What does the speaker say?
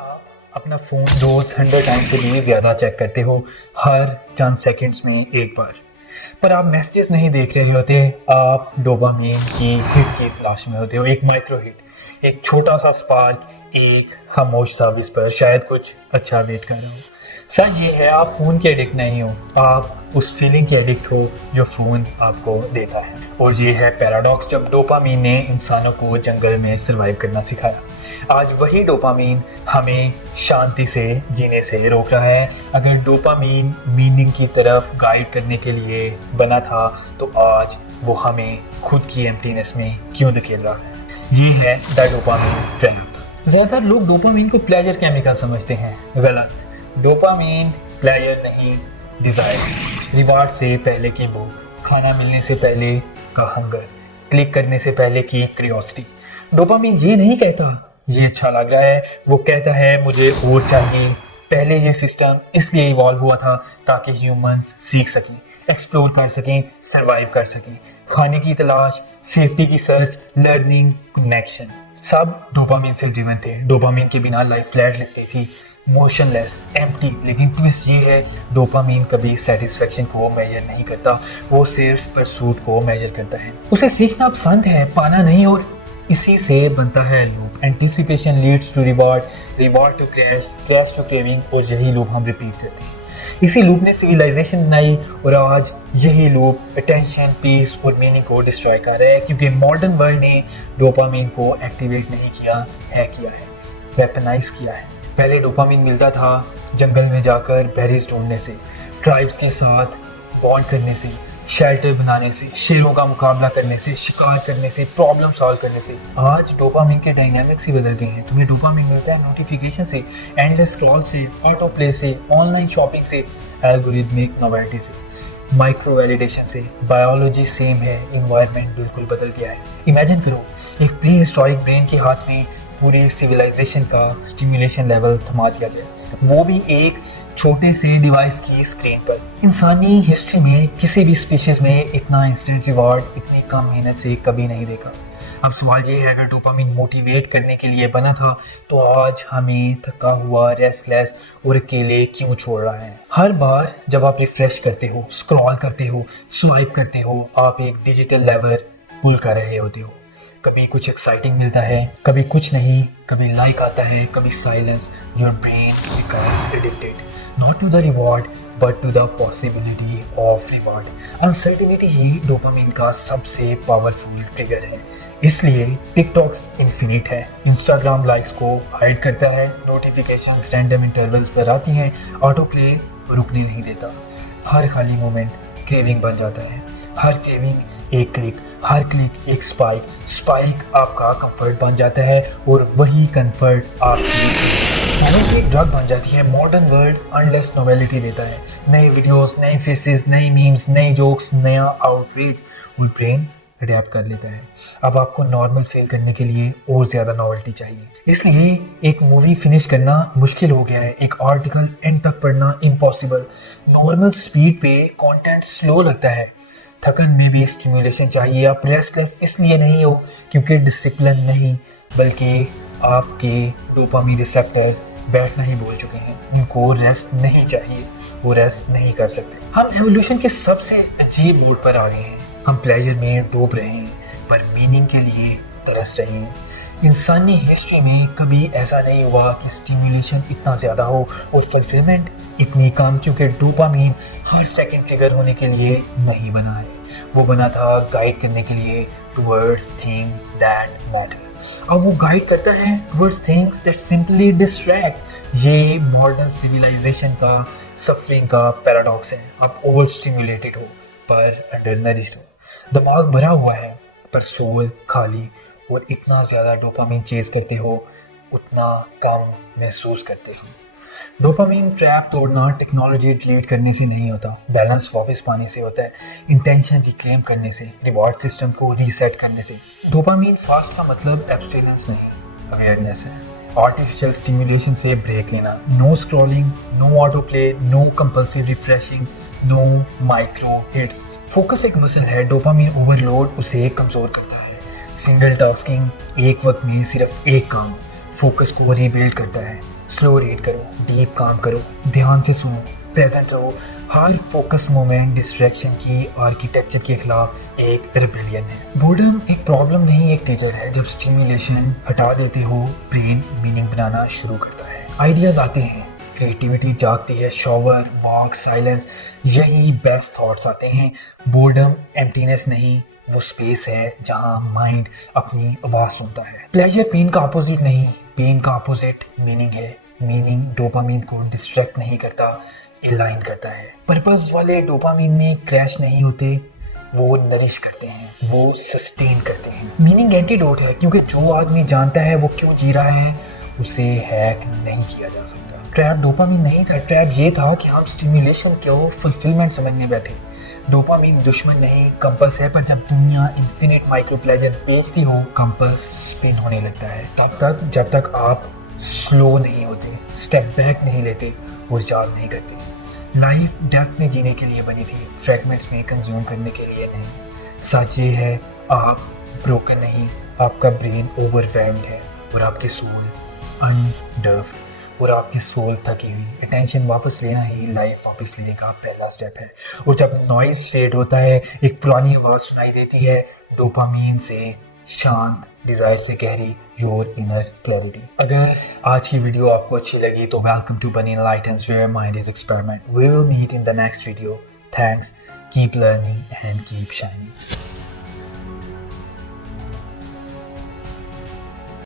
आप अपना फ़ोन रोज़ 100 टाइम से भी ज़्यादा चेक करते हो, हर चंद सेकंड्स में एक बार। पर आप मैसेजेस नहीं देख रहे होते, आप डोपामाइन की हिट की तलाश में होते हो। एक माइक्रो हिट, एक छोटा सा स्पार्क, एक खामोश सा विस्पर, शायद कुछ अच्छा वेट कर रहा हो। सच ये है, आप फ़ोन के एडिक्ट नहीं हो, आप उस फीलिंग के एडिक्ट हो जो फ़ोन आपको देता है। और ये है पैराडॉक्स, जब डोपामाइन ने इंसानों को जंगल में सर्वाइव करना सिखाया, आज वही डोपामाइन हमें शांति से जीने से रोक रहा है। अगर डोपामाइन मीनिंग की तरफ गाइड करने के लिए बना था, तो आज वो हमें खुद की एम्प्टीनेस में क्यों धकेल रहा है। ये है द डोपामाइन ट्रैप। ज़्यादातर लोग डोपामाइन को प्लेजर केमिकल समझते हैं। गलत। डोपामाइन प्लेजर नहीं, डिज़ायर। रिवार्ड से पहले की भूख, खाना मिलने से पहले का हंगर, क्लिक करने से पहले की क्यूरियोसिटी। डोपामाइन ये नहीं कहता ये अच्छा लग रहा है, वो कहता है मुझे और चाहिए। पहले ये सिस्टम इसलिए इवॉल्व हुआ था ताकि ह्यूमंस सीख सकें, एक्सप्लोर कर सकें, सरवाइव कर सकें। खाने की तलाश, सेफ्टी की सर्च, लर्निंग, कनेक्शन, सब डोपामाइन से ड्रिवन थे। डोपामाइन के बिना लाइफ फ्लैट लगती थी, मोशनलेस, एम्प्टी। लेकिन ट्विस्ट ये है, डोपामाइन कभी सेटिस्फेक्शन को मेजर नहीं करता, वो सिर्फ परसूट को मेजर करता है। उसे सीखना पसंद है, पाना नहीं। और इसी से बनता है loop. Anticipation leads to reward, reward to crash, crash to craving, और यही लूप हम रिपीट करते हैं। इसी लूप ने सिविलाइजेशन बनाई, और आज यही लूप अटेंशन, पीस और मीनिंग को डिस्ट्रॉय कर रहा है, क्योंकि मॉडर्न वर्ल्ड ने डोपामाइन को एक्टिवेट नहीं किया है, वेपनाइज किया है। पहले डोपामाइन मिलता था जंगल में जाकर बेरीज ढूंढने से, ट्राइब्स के साथ बॉन्ड करने से, शेल्टर बनाने से, शेरों का मुकाबला करने से, शिकार करने से, प्रॉब्लम सॉल्व करने से। आज डोपामाइन के डायनामिक्स ही बदल गए हैं। तुम्हें डोपामाइन मिलता है नोटिफिकेशन से, एंडलेस स्क्रॉल से, ऑटो प्ले से, ऑनलाइन शॉपिंग से, एल्गोरिथमिक नोवेल्टी से, माइक्रो वैलिडेशन से। बायोलॉजी सेम है, इन्वायरमेंट बिल्कुल बदल गया है। इमेजिन करो, एक प्री हिस्टोरिक ब्रेन के हाथ में पूरी सिविलाइजेशन का स्टिमुलेशन लेवल थमा दिया जाए, वो भी एक छोटे से डिवाइस की स्क्रीन पर। इंसानी हिस्ट्री में किसी भी स्पीशीज में इतना इंस्टेंट रिवॉर्ड इतनी कम मेहनत से कभी नहीं देखा। अब सवाल ये है, अगर डोपामाइन मोटिवेट करने के लिए बना था, तो आज हमें थका हुआ, रेस्टलेस और अकेले क्यों छोड़ रहा है। हर बार जब आप रिफ्रेश करते हो, स्क्रॉल करते हो, स्वाइप करते हो, आप एक डिजिटल लेवर पुल कर रहे होते हो। कभी कुछ एक्साइटिंग मिलता है, कभी कुछ नहीं, कभी लाइक आता है, कभी silence. Your brain becomes addicted not to the reward but to the possibility of reward. Uncertainty he dopamine का सबसे पावरफुल ट्रिगर है। इसलिए टिकटॉक्स इन्फिनिट है, इंस्टाग्राम लाइक्स को हाइड करता है, नोटिफिकेशंस रैंडम इंटरवल्स पर आती हैं, ऑटो प्ले रुकने नहीं देता। हर खाली मोमेंट क्रेविंग बन जाता है, हर क्रेविंग एक क्लिक, हर क्लिक एक स्पाइक, स्पाइक आपका कंफर्ट बन जाता है, और वही कंफर्ट आपकी एक ड्रग बन जाती है। मॉडर्न वर्ल्ड अनलेस नोवेलिटी देता है, नए वीडियोस, नए फेसेस, नए मीम्स, नए जोक्स, नया आउटरीच, और ब्रेन अडेप्ट कर लेता है। अब आपको नॉर्मल फील करने के लिए और ज़्यादा नॉवेल्टी चाहिए। इसलिए एक मूवी फिनिश करना मुश्किल हो गया है, एक आर्टिकल एंड तक पढ़ना इम्पॉसिबल। नॉर्मल स्पीड पे कंटेंट स्लो लगता है। थकन में भी स्टिमुलेशन चाहिए। आप रेस्टलेस इसलिए नहीं हो क्योंकि डिसिप्लिन नहीं, बल्कि आपके डोपामाइन रिसेप्टर्स बैठना ही भूल चुके हैं। उनको रेस्ट नहीं चाहिए, वो रेस्ट नहीं कर सकते। हम एवोल्यूशन के सबसे अजीब मोड पर आ गए हैं। हम प्लेजर में डूब रहे हैं, पर मीनिंग के लिए तरस रहे हैं। इंसानी हिस्ट्री में कभी ऐसा नहीं हुआ कि स्टिमुलेशन इतना ज़्यादा हो और फुलफिलमेंट इतनी कम, क्योंकि डोपामाइन हर सेकंड ट्रिगर होने के लिए नहीं बना है। वो बना था गाइड करने के लिए टुवर्ड्स थिंग दैट मैटर। अब वो गाइड करता है towards things that simply distract. ये मॉडर्न सिविलाइजेशन का सफरिंग का पैराडॉक्स है। आप ओवर स्टिमुलेटेड हो पर अंडर नरिश्ड हो। दिमाग भरा हुआ है पर सोल खाली, और इतना ज़्यादा डोपामाइन चेज करते हो उतना कम महसूस करते हो। डोपामाइन ट्रैप तोड़ना टेक्नोलॉजी डिलीट करने से नहीं होता, बैलेंस वापस पाने से होता है, इंटेंशन रिक्लेम करने से, रिवॉर्ड सिस्टम को रीसेट करने से। डोपामाइन फास्ट का मतलब एब्स्टिनेंस नहीं, अवेयरनेस है। आर्टिफिशियल स्टिमुलेशन से ब्रेक लेना, no scrolling, no auto play, no compulsive refreshing, no micro hits. Focus एक मसल है, डोपामाइन ओवरलोड उसे कमज़ोर करता है। सिंगल टास्किंग, एक वक्त में सिर्फ एक काम, फोकस को रीबिल्ड करता है। स्लो रीड करो, डीप काम करो, ध्यान से सुनो, प्रेजेंट रहो। हर फोकस मोमेंट डिस्ट्रैक्शन की आर्किटेक्चर के खिलाफ एक रिबेलियन है। बोर्डम एक प्रॉब्लम नहीं, एक टीचर है। जब स्टिमुलेशन हटा देते हो, ब्रेन मीनिंग बनाना शुरू करता है, आइडियाज आते हैं, क्रिएटिविटी जागती है। शॉवर, वॉक, साइलेंस, यही बेस्ट थॉट्स आते हैं। बोर्डम एम्प्टीनेस नहीं, वो स्पेस है जहाँ माइंड अपनी आवाज सुनता है। प्लेजर पेन का अपोजिट नहीं, पेन का अपोजिट मीनिंग है। मीनिंग डोपामीन को डिस्ट्रैक्ट नहीं करता, अलाइन करता है। पर्पस वाले डोपामीन में क्रैश नहीं होते, वो नरिश करते हैं, वो सस्टेन करते हैं। मीनिंग एंटीडोट है, क्योंकि जो आदमी जानता है वो क्यों जी रहा है, उसे हैक नहीं किया जा सकता। ट्रैप डोपामीन नहीं था, ट्रैप ये था कि हम स्टिमुलेशन को फुलफिलमेंट समझने बैठे। डोपामीन दुश्मन नहीं, कंपस है। पर जब दुनिया इन्फिनिट माइक्रो प्लेजर बेचती हो, कंपस स्पिन होने लगता है। तब तक जब तक आप स्लो नहीं होते, स्टेप बैक नहीं लेते और याद नहीं करते। लाइफ डेप्थ में जीने के लिए बनी थी, फ्रैगमेंट्स में कंज्यूम करने के लिए नहीं। सच ये है, आप ब्रोकन नहीं, आपका ब्रेन ओवरवेल्म्ड है और आपकी सोल अनडर्व्ड, और आपकी सोल थकी हुई। अटेंशन वापस लेना ही लाइफ वापस लेने का पहला स्टेप है। और जब नॉइज फेड होता है, एक पुरानी आवाज़ सुनाई देती है, डोपामीन से शांत, डिजायर से गहरी, योर इनर क्लैरिटी। अगर आज की वीडियो आपको अच्छी लगी तो welcome to bunny lightens where mind is experiment. We will meet in the next video. Thanks, keep learning and keep shining.